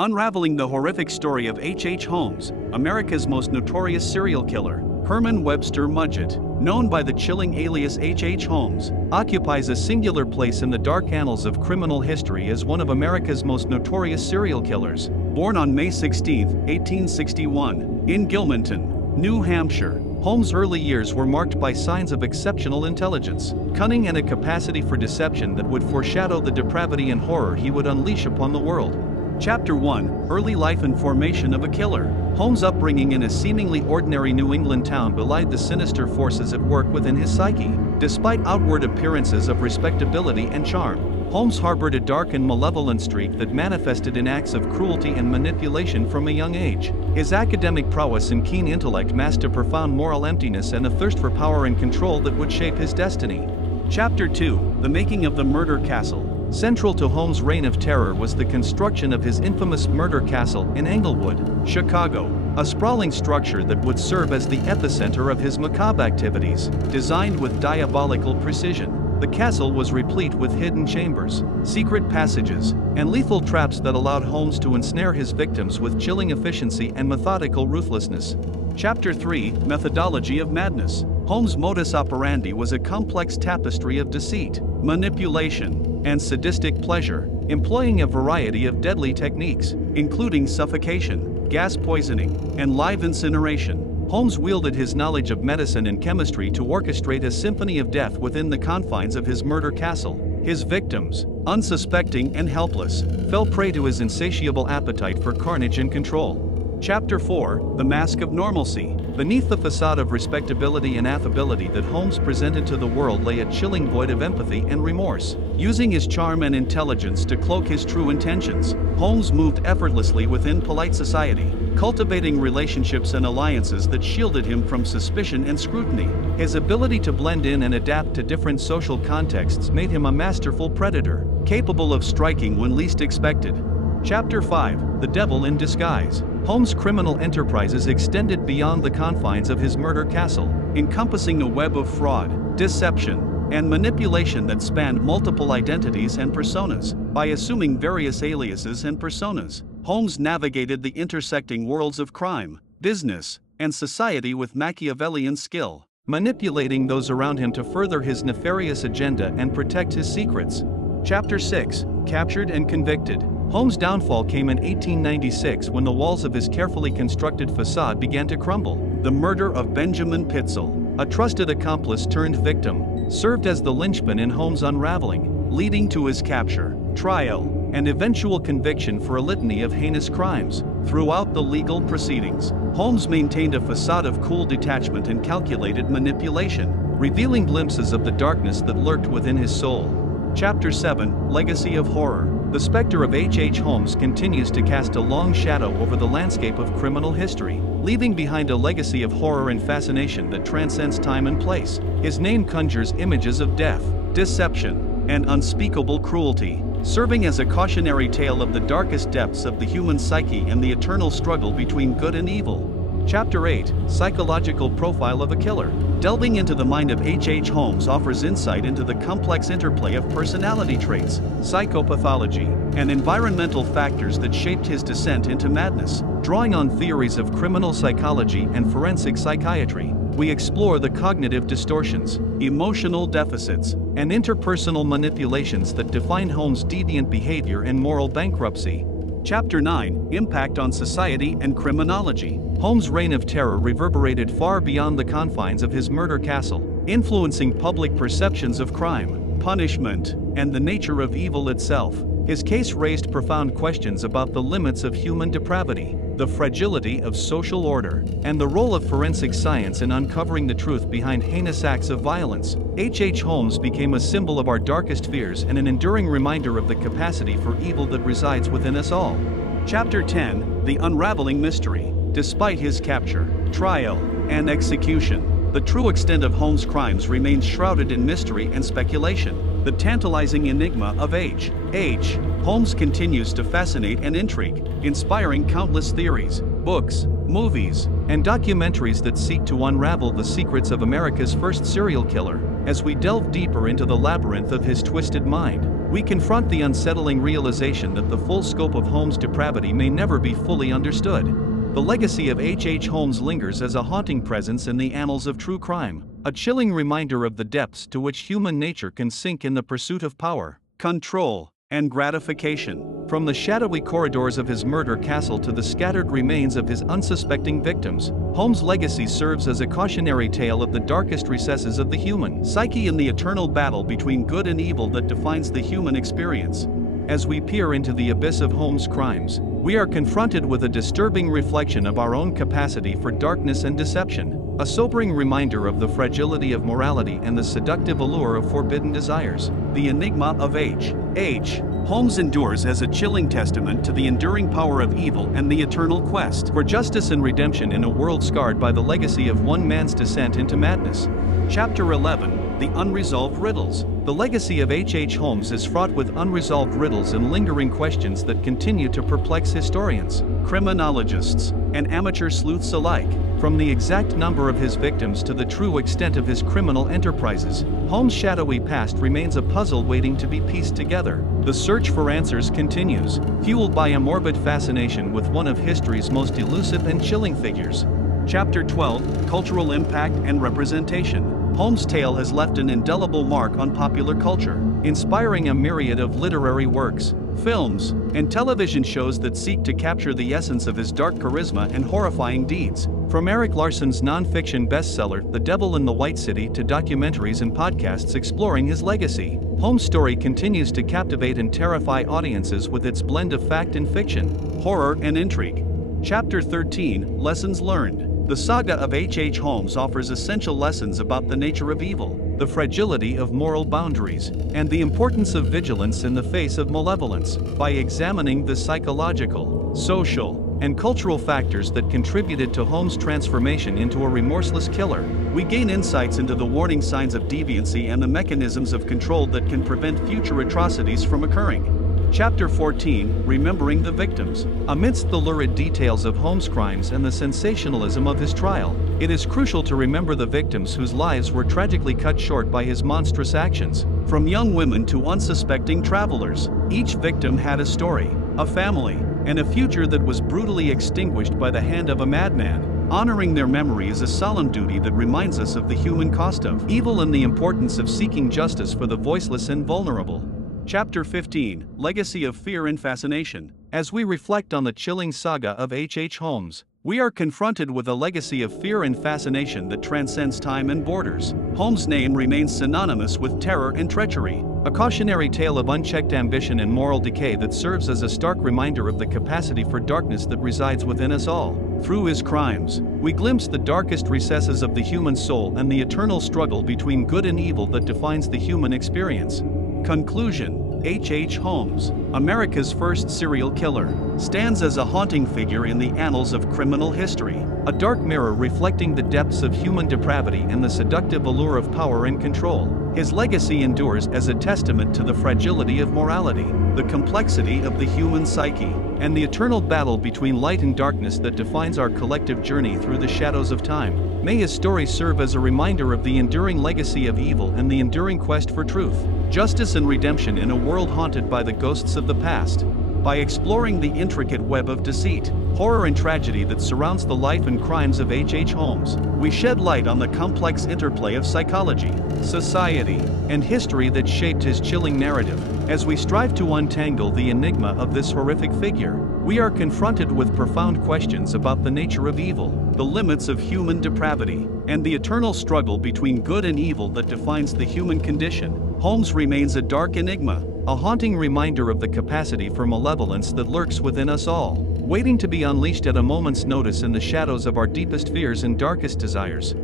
Unraveling the horrific story of H. Holmes, America's most notorious serial killer, Herman Webster Mudgett, known by the chilling alias H. Holmes, occupies a singular place in the dark annals of criminal history as one of America's most notorious serial killers. Born on May 16, 1861, in Gilmanton, New Hampshire, Holmes' early years were marked by signs of exceptional intelligence, cunning, and a capacity for deception that would foreshadow the depravity and horror he would unleash upon the world. Chapter 1: Early Life and Formation of a Killer. Holmes' upbringing in a seemingly ordinary New England town belied the sinister forces at work within his psyche. Despite outward appearances of respectability and charm, Holmes harbored a dark and malevolent streak that manifested in acts of cruelty and manipulation from a young age. His academic prowess and keen intellect masked a profound moral emptiness and a thirst for power and control that would shape his destiny. Chapter 2: The Making of the Murder Castle. Central to Holmes' reign of terror was the construction of his infamous murder castle in Englewood, Chicago, a sprawling structure that would serve as the epicenter of his macabre activities. Designed with diabolical precision, the castle was replete with hidden chambers, secret passages, and lethal traps that allowed Holmes to ensnare his victims with chilling efficiency and methodical ruthlessness. Chapter 3: Methodology of Madness. Holmes' modus operandi was a complex tapestry of deceit, manipulation, and sadistic pleasure, employing a variety of deadly techniques, including suffocation, gas poisoning, and live incineration. Holmes wielded his knowledge of medicine and chemistry to orchestrate a symphony of death within the confines of his murder castle. His victims, unsuspecting and helpless, fell prey to his insatiable appetite for carnage and control. Chapter 4: The Mask of Normalcy. Beneath the facade of respectability and affability that Holmes presented to the world lay a chilling void of empathy and remorse. Using his charm and intelligence to cloak his true intentions, Holmes moved effortlessly within polite society, cultivating relationships and alliances that shielded him from suspicion and scrutiny. His ability to blend in and adapt to different social contexts made him a masterful predator, capable of striking when least expected. Chapter 5: The Devil in Disguise. Holmes' criminal enterprises extended beyond the confines of his murder castle, encompassing a web of fraud, deception, and manipulation that spanned multiple identities and personas. By assuming various aliases and personas, Holmes navigated the intersecting worlds of crime, business, and society with Machiavellian skill, manipulating those around him to further his nefarious agenda and protect his secrets. Chapter 6: Captured and Convicted. Holmes' downfall came in 1896 when the walls of his carefully constructed facade began to crumble. The murder of Benjamin Pitzel, a trusted accomplice turned victim, served as the linchpin in Holmes' unraveling, leading to his capture, trial, and eventual conviction for a litany of heinous crimes. Throughout the legal proceedings, Holmes maintained a facade of cool detachment and calculated manipulation, revealing glimpses of the darkness that lurked within his soul. Chapter 7: Legacy of Horror. The specter of H. Holmes continues to cast a long shadow over the landscape of criminal history, leaving behind a legacy of horror and fascination that transcends time and place. His name conjures images of death, deception, and unspeakable cruelty, serving as a cautionary tale of the darkest depths of the human psyche and the eternal struggle between good and evil. Chapter 8: Psychological Profile of a Killer. Delving into the mind of H. Holmes offers insight into the complex interplay of personality traits, psychopathology, and environmental factors that shaped his descent into madness. Drawing on theories of criminal psychology and forensic psychiatry, we explore the cognitive distortions, emotional deficits, and interpersonal manipulations that define Holmes' deviant behavior and moral bankruptcy. Chapter 9: Impact on Society and Criminology. Holmes' reign of terror reverberated far beyond the confines of his murder castle, influencing public perceptions of crime, punishment, and the nature of evil itself. His case raised profound questions about the limits of human depravity, the fragility of social order, and the role of forensic science in uncovering the truth behind heinous acts of violence. H. Holmes became a symbol of our darkest fears and an enduring reminder of the capacity for evil that resides within us all. Chapter 10: The Unraveling Mystery. Despite his capture, trial, and execution, the true extent of Holmes' crimes remains shrouded in mystery and speculation. The tantalizing enigma of H. Holmes continues to fascinate and intrigue, inspiring countless theories, books, movies, and documentaries that seek to unravel the secrets of America's first serial killer. As we delve deeper into the labyrinth of his twisted mind, we confront the unsettling realization that the full scope of Holmes' depravity may never be fully understood. The legacy of H.H. Holmes lingers as a haunting presence in the annals of true crime, a chilling reminder of the depths to which human nature can sink in the pursuit of power, control, and gratification. From the shadowy corridors of his murder castle to the scattered remains of his unsuspecting victims, Holmes' legacy serves as a cautionary tale of the darkest recesses of the human psyche and the eternal battle between good and evil that defines the human experience. As we peer into the abyss of Holmes' crimes, we are confronted with a disturbing reflection of our own capacity for darkness and deception, a sobering reminder of the fragility of morality and the seductive allure of forbidden desires. The enigma of H. Holmes endures as a chilling testament to the enduring power of evil and the eternal quest for justice and redemption in a world scarred by the legacy of one man's descent into madness. Chapter 11: The Unresolved Riddles. The legacy of H.H. Holmes is fraught with unresolved riddles and lingering questions that continue to perplex historians, criminologists, and amateur sleuths alike. From the exact number of his victims to the true extent of his criminal enterprises, Holmes' shadowy past remains a puzzle waiting to be pieced together. The search for answers continues, fueled by a morbid fascination with one of history's most elusive and chilling figures. Chapter 12: Cultural Impact and Representation. Holmes' tale has left an indelible mark on popular culture, inspiring a myriad of literary works, films, and television shows that seek to capture the essence of his dark charisma and horrifying deeds. From Erik Larson's non-fiction bestseller, The Devil in the White City, to documentaries and podcasts exploring his legacy, Holmes' story continues to captivate and terrify audiences with its blend of fact and fiction, horror and intrigue. Chapter 13: Lessons Learned. The saga of H.H. Holmes offers essential lessons about the nature of evil, the fragility of moral boundaries, and the importance of vigilance in the face of malevolence. By examining the psychological, social, and cultural factors that contributed to Holmes' transformation into a remorseless killer, we gain insights into the warning signs of deviancy and the mechanisms of control that can prevent future atrocities from occurring. Chapter 14: Remembering the Victims. Amidst the lurid details of Holmes' crimes and the sensationalism of his trial, it is crucial to remember the victims whose lives were tragically cut short by his monstrous actions. From young women to unsuspecting travelers, each victim had a story, a family, and a future that was brutally extinguished by the hand of a madman. Honoring their memory is a solemn duty that reminds us of the human cost of evil and the importance of seeking justice for the voiceless and vulnerable. Chapter 15: Legacy of Fear and Fascination. As we reflect on the chilling saga of H.H. Holmes, we are confronted with a legacy of fear and fascination that transcends time and borders. Holmes' name remains synonymous with terror and treachery, a cautionary tale of unchecked ambition and moral decay that serves as a stark reminder of the capacity for darkness that resides within us all. Through his crimes, we glimpse the darkest recesses of the human soul and the eternal struggle between good and evil that defines the human experience. Conclusion: H.H. Holmes, America's first serial killer, stands as a haunting figure in the annals of criminal history, a dark mirror reflecting the depths of human depravity and the seductive allure of power and control. His legacy endures as a testament to the fragility of morality, the complexity of the human psyche, and the eternal battle between light and darkness that defines our collective journey through the shadows of time. May his story serve as a reminder of the enduring legacy of evil and the enduring quest for truth, justice and redemption in a world haunted by the ghosts of the past. By exploring the intricate web of deceit, horror and tragedy that surrounds the life and crimes of H.H. Holmes, we shed light on the complex interplay of psychology, society, and history that shaped his chilling narrative. As we strive to untangle the enigma of this horrific figure, we are confronted with profound questions about the nature of evil, the limits of human depravity, and the eternal struggle between good and evil that defines the human condition. Holmes remains a dark enigma, a haunting reminder of the capacity for malevolence that lurks within us all, waiting to be unleashed at a moment's notice in the shadows of our deepest fears and darkest desires.